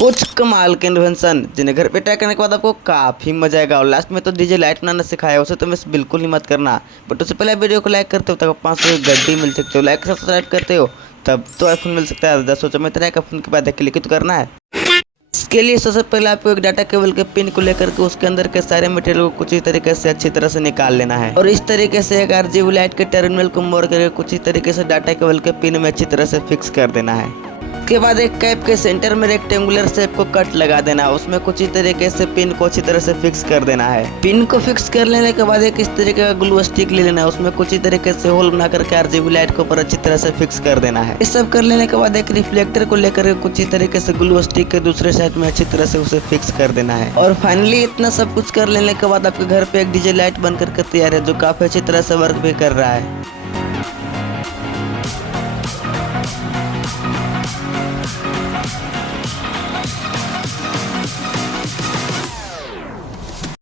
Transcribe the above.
कुछ कमाल के इन्वेंशन जिन्हें घर पे ट्राई करने के बाद आपको काफ़ी मजा आएगा। और लास्ट में तो डीजे लाइट बनाना सिखाया, उसे तो मिस बिल्कुल ही मत करना। बट उससे पहले वीडियो को लाइक करते हो तब 500 की गड्डी मिल सकते हो। लाइक सब्सक्राइब करते हो तब तो आईफोन मिल सकता है। 10 सोचो में तरह का फोन के बाद क्लिक तो करना है। इसके लिए सबसे पहले आपको एक डाटा केबल के पिन को लेकर के उसके अंदर के सारे मटेरियल को कुछ ही तरीके से अच्छी तरह से निकाल लेना है। और इस तरीके से एक RGB लाइट के टर्मिनल को मोड़ करके कुछ ही तरीके से डाटा केबल के पिन में अच्छी तरह से फिक्स कर देना है। उसके बाद एक कैप के सेंटर में रेक्टेंगुलर शेप को कट लगा देना है। उसमें कुछ ही तरीके से पिन को अच्छी तरह से फिक्स कर देना है। पिन को फिक्स कर लेने के बाद एक इस तरीके का ग्लू स्टिक ले लेना है। उसमें कुछ ही तरीके से होल बना करके RGB लाइट को ऊपर अच्छी तरह से फिक्स कर देना है। इस सब कर लेने के बाद एक रिफ्लेक्टर को लेकर कुछ ही तरीके से ग्लू स्टिक के दूसरे साइड में अच्छी तरह से उसे फिक्स कर देना है। और फाइनली इतना सब कुछ कर लेने के बाद आपके घर पे एक डीजे लाइट बन करके तैयार है, जो काफी अच्छी तरह से वर्क भी कर रहा है।